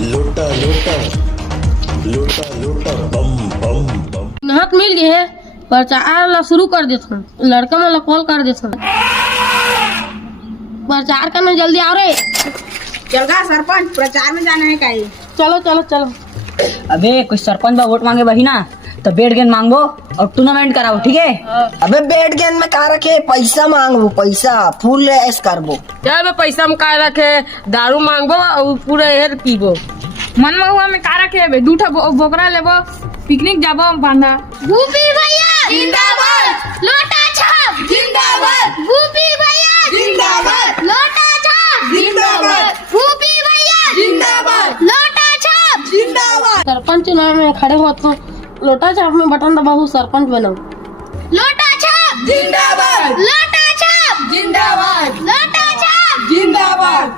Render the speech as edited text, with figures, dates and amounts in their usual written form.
लोटा लोटा लोटा लोटा बम बम बम। हाथ मिल गए है प्रचार ला शुरू कर देता हूँ। लड़का मला कॉल कर देता हूँ। प्रचार करना जल्दी आओ रे। चलगा सरपंच प्रचार में जाना है काई। चलो चलो चलो। अबे कुछ सरपंच बा वोट मांगे बही ना तो बेट गेंद मांगो और टूर्नामेंट कराओ, ठीक है? अबे बैट गेंद में कहा रखे पैसा मांगबो, पैसा फुल ऐस करबो। क्या बे पैसा में का रखे दारू मांगबो और पूरा हेर पीबो। मन हुआ में का रखे बे दूठा बोकरा लेबो पिकनिक जाबो बांधा। भूपी भैया जिंदाबाद। लोटा छाप जिंदाबाद। भूपी भैया जिंदाबाद। लोटा छाप जिंदाबाद। भूपी भैया जिंदाबाद। लोटा छाप जिंदाबाद। सरपंच चुनाव में खड़े हो तो लोटा छाप में बटन दबाओ, सरपंच बनाओ। लोटा छाप जिंदाबाद। लोटा छाप जिंदाबाद। लोटा छाप जिंदाबाद।